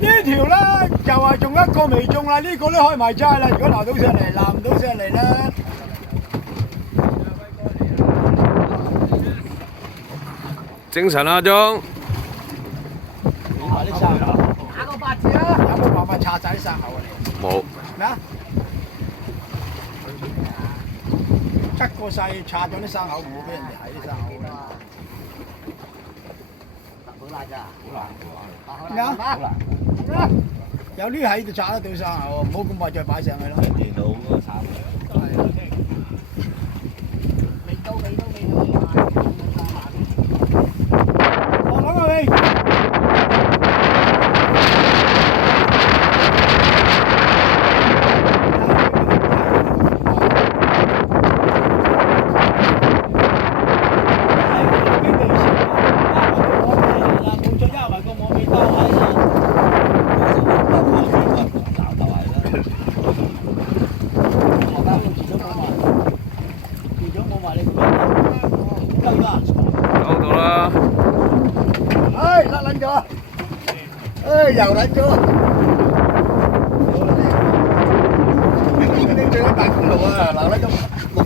呢條咧就係仲一個未中啦，呢個都開埋齋啦。如果撈到上嚟，撈唔到上嚟咧，精神啊，鐘！啲生口打個八字啦，有冇辦法拆晒啲生口啊？冇。咩啊？執個細拆咗啲生口，唔好俾人哋睇啲生口啦。咩啊？有啲喺度拆得到生口，唔好咁快再擺上去咯。電腦嗰個炒未到。我諗下你。收到啦。唉，甩撚咗，唉，又撚咗，呢最多8公路啊，嗱呢咁6